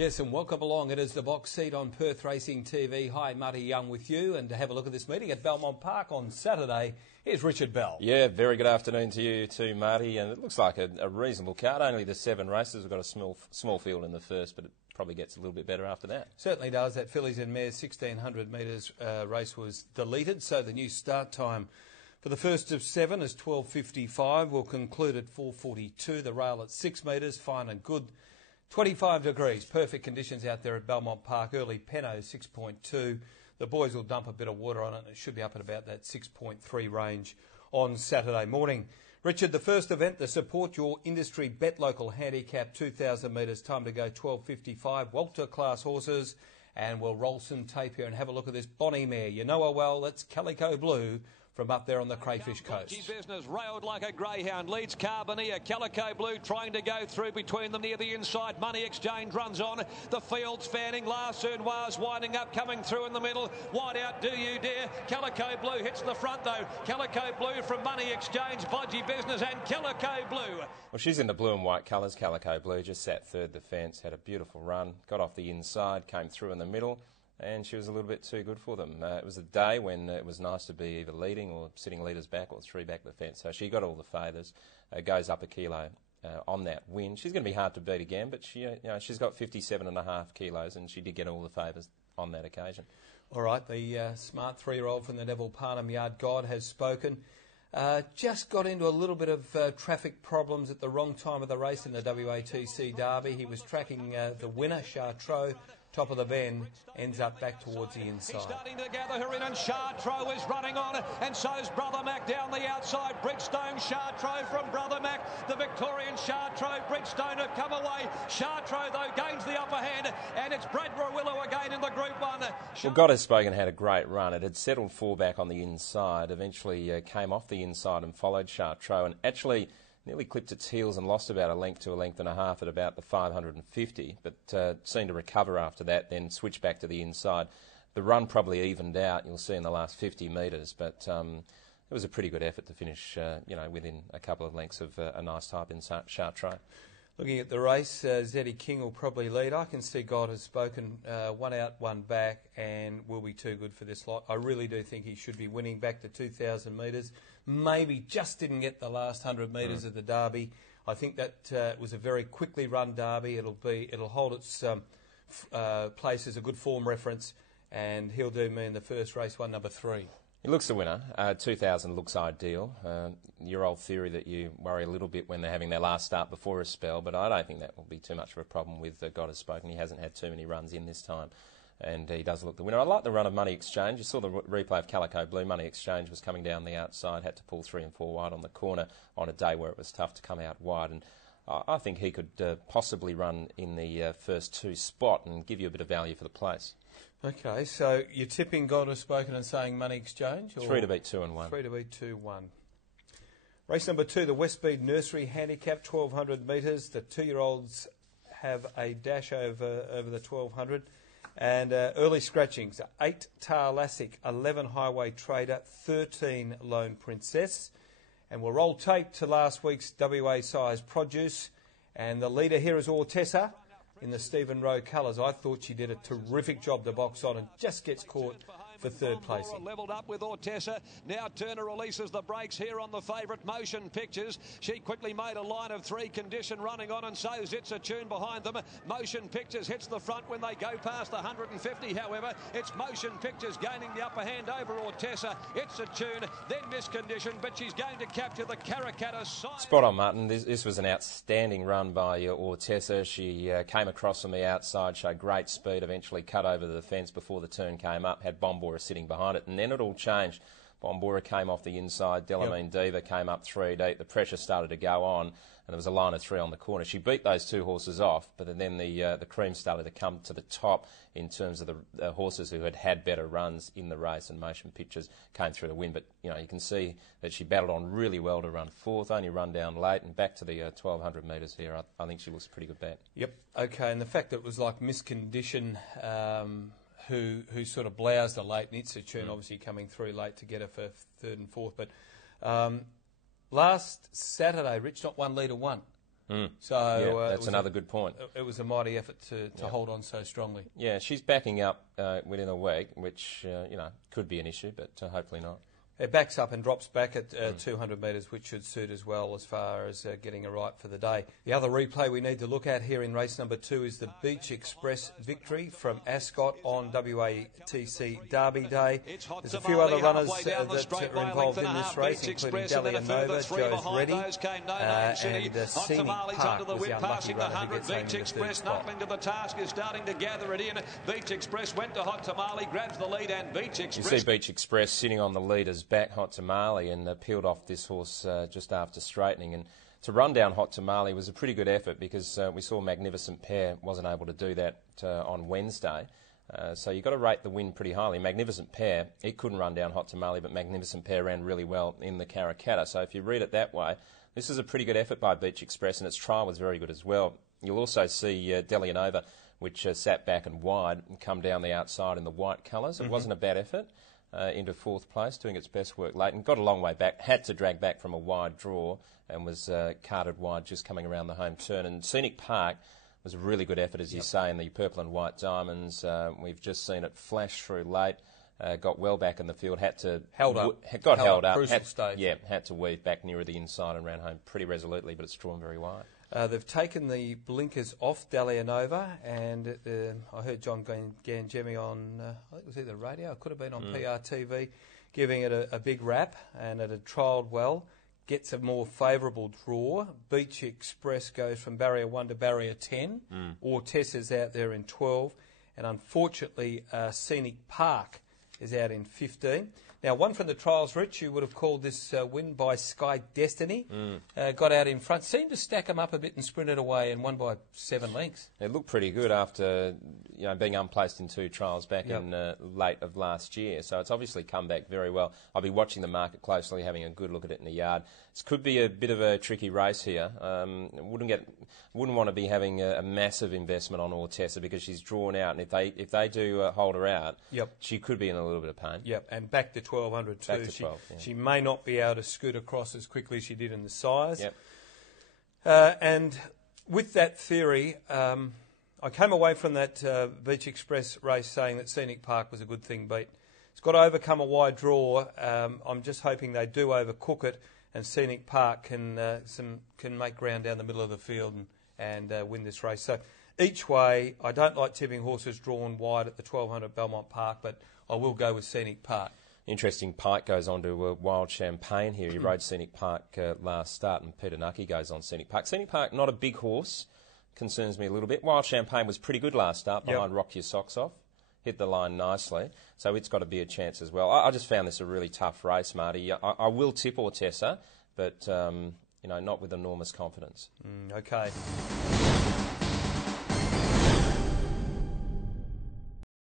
Yes, and welcome along. It is the box seat on Perth Racing TV. Hi, Marty Young with you, and to have a look at this meeting at Belmont Park on Saturday, here's Richard Bell. Yeah, very good afternoon to you too, Marty, and it looks like a reasonable card. Only the 7 races. We've got a small field in the first, but it probably gets a little bit better after that. Certainly does. That Fillies and Mares 1600 metres race was deleted, so the new start time for the first of 7 is 12:55. We'll conclude at 4:42. The rail at 6 metres, fine and good. 25 degrees, perfect conditions out there at Belmont Park. Early Penno 6.2. The boys will dump a bit of water on it. It should be up at about that 6.3 range on Saturday morning. Richard, the first event, the Support Your Industry Bet Local Handicap, 2,000 metres, time to go 12:55. Welter class horses, and we'll roll some tape here and have a look at this Bonnie mare. You know her well, that's Calico Blue from up there on the Crayfish Coast. Business railed like a greyhound, leads Carboneer. Calico Blue trying to go through between them near the inside. Money Exchange runs on. The field's fanning. La Cernoise winding up, coming through in the middle. Wide out, Do You Dare. Calico Blue hits the front though. Calico Blue from Money Exchange, Bodgy Business and Calico Blue. Well, she's in the blue and white colours. Calico Blue just sat third the fence, had a beautiful run, got off the inside, came through in the middle, and she was a little bit too good for them. It was a day when it was nice to be either leading or sitting leaders back or 3 back the fence. So she got all the favours, goes up a kilo on that win. She's going to be hard to beat again, but she's got 57.5 kilos, and she did get all the favours on that occasion. All right, the smart 3-year-old from the Neville Parnham Yard God has spoken. Just got into a little bit of traffic problems at the wrong time of the race in the WATC Derby. He was tracking the winner, Chartreux. Top of the bend, ends up back towards the inside. He's starting to gather her in, and Chartreux is running on, and so's Brother Mac down the outside. Bridgestone, Chartreux from Brother Mac. The Victorian Chartreux, Bridgestone have come away. Chartreux, though, gains the upper hand, and it's Brad Willow again in the Group 1. Well, God Has Spoken had a great run. It had settled 4 back on the inside, eventually came off the inside and followed Chartreux, and actually nearly clipped its heels and lost about a length to a length and a half at about the 550, but seemed to recover after that, then switch back to the inside. The run probably evened out, you'll see in the last 50 metres, but it was a pretty good effort to finish, within a couple of lengths of a nice type in Chartreux. Looking at the race, Zeddy King will probably lead. I can see God Has Spoken, 1 out, 1 back, and will be too good for this lot. I really do think he should be winning back to 2,000 metres. Maybe just didn't get the last 100 metres of the Derby. I think that was a very quickly run Derby. It'll hold its place as a good form reference, and he'll do me in the first race, number 3. He looks the winner. 2,000 looks ideal. Your old theory that you worry a little bit when they're having their last start before a spell, but I don't think that will be too much of a problem with God Has Spoken. He hasn't had too many runs in this time, and he does look the winner. I like the run of Money Exchange. You saw the replay of Calico Blue. Money Exchange was coming down the outside, had to pull 3 and 4 wide on the corner on a day where it was tough to come out wide, and I think he could possibly run in the first 2 spot and give you a bit of value for the place. Okay, so you're tipping God Has Spoken and saying Money Exchange? Or 3 to beat 2 and 1. 3 to beat 2-1. Race number 2, the Westmead Nursery Handicap, 1,200 metres. The 2-year-olds have a dash over the 1,200. And early scratchings, 8 Tarlassic, 11 Highway Trader, 13 Lone Princess. And we'll roll tape to last week's WA size produce. And the leader here is Ortessa in the Stephen Rowe colours. I thought she did a terrific job to box on and just gets caught for 3rd placing. Levelled up with Ortessa. Now Turner releases the brakes here on the favourite Motion Pictures. She quickly made a line of 3 condition running on, and so's It's a Tune behind them. Motion Pictures hits the front when they go past the 150, however. It's Motion Pictures gaining the upper hand over Ortessa. It's a Tune, then Miscondition, but she's going to capture the Karrakatta side. Spot on, Martin. This was an outstanding run by Ortessa. She came across on the outside, showed great speed, eventually cut over the fence before the turn came up, had Bombora sitting behind it, and then it all changed. Bombora came off the inside, Delamine Diva came up 3 deep, the pressure started to go on, and there was a line of 3 on the corner. She beat those 2 horses off, but then the cream started to come to the top in terms of the horses who had better runs in the race, and Motion Pictures came through to win. But you can see that she battled on really well to run 4th, only run down late, and back to the 1,200 metres here. I think she looks a pretty good bet. Yep. Okay, and the fact that it was like Miscondition, who sort of bloused a late, and It's a Tune obviously coming through late to get her for 3rd and 4th. But last Saturday, Rich, not 1 litre 1. So that's another good point. It was a mighty effort to hold on so strongly. Yeah, she's backing up within a week, which could be an issue, but hopefully not. It backs up and drops back at 200 metres, which should suit as well as far as getting a right for the day. The other replay we need to look at here in race number 2 is the Beach Express victory from Ascot on WATC Derby Day. There's a few other runners that are involved in this race, including Dahlia Nova, Joe's Ready, and Scenic Park was the unlucky runner who gets home in the third spot. Knuckling to the task is starting to gather it in. Beach Express went to Hot Tamale, grabs the lead, and Beach Express... You see Beach Express sitting on the lead as back Hot Tamale and peeled off this horse just after straightening. And to run down Hot Tamale was a pretty good effort because we saw Magnificent Pair wasn't able to do that on Wednesday. So you've got to rate the win pretty highly. Magnificent Pair, it couldn't run down Hot Tamale, but Magnificent Pair ran really well in the Karrakatta. So if you read it that way, this is a pretty good effort by Beach Express, and its trial was very good as well. You'll also see Dahlia Nova, which sat back and wide and come down the outside in the white colours. It wasn't a bad effort. Into 4th place, doing its best work late, and got a long way back, had to drag back from a wide draw and was carted wide just coming around the home turn. And Scenic Park was a really good effort, as you say, in the purple and white diamonds. We've just seen it flash through late, got well back in the field, got held up, crucial stage. Yeah, had to weave back nearer the inside and ran home pretty resolutely, but it's drawn very wide. They've taken the blinkers off Dahlia Nova, and I heard John Gangemi on, I think it was either radio, it could have been on PRTV, giving it a big rap, and it had trialled well, gets a more favourable draw. Beach Express goes from barrier 1 to barrier 10, or Tessa's out there in 12, and unfortunately Scenic Park is out in 15. Now, one from the trials, Rich, you would have called this win by Sky Destiny. Got out in front, seemed to stack them up a bit and sprinted away and won by 7 lengths. It looked pretty good after being unplaced in 2 trials back in late of last year. So it's obviously come back very well. I'll be watching the market closely, having a good look at it in the yard. This could be a bit of a tricky race here. Wouldn't want to be having a massive investment on Ortessa because she's drawn out, and if they do hold her out, she could be in a little bit of pain. Yep, and back to 1200 too. Back to 12, she may not be able to scoot across as quickly as she did in the size. Yep. And with that theory, I came away from that Beach Express race saying that Scenic Park was a good thing beat. It's got to overcome a wide draw. I'm just hoping they do overcook it, and Scenic Park can make ground down the middle of the field and win this race. So each way, I don't like tipping horses drawn wide at the 1200 Belmont Park, but I will go with Scenic Park. Interesting, Pike goes on to Wild Champagne here. He rode Scenic Park last start, and Peter Nucky goes on Scenic Park. Scenic Park, not a big horse, concerns me a little bit. Wild Champagne was pretty good last start behind Rock Your Socks Off. Hit the line nicely, so it's got to be a chance as well. I just found this a really tough race, Marty. I will tip Ortessa, but not with enormous confidence. Okay.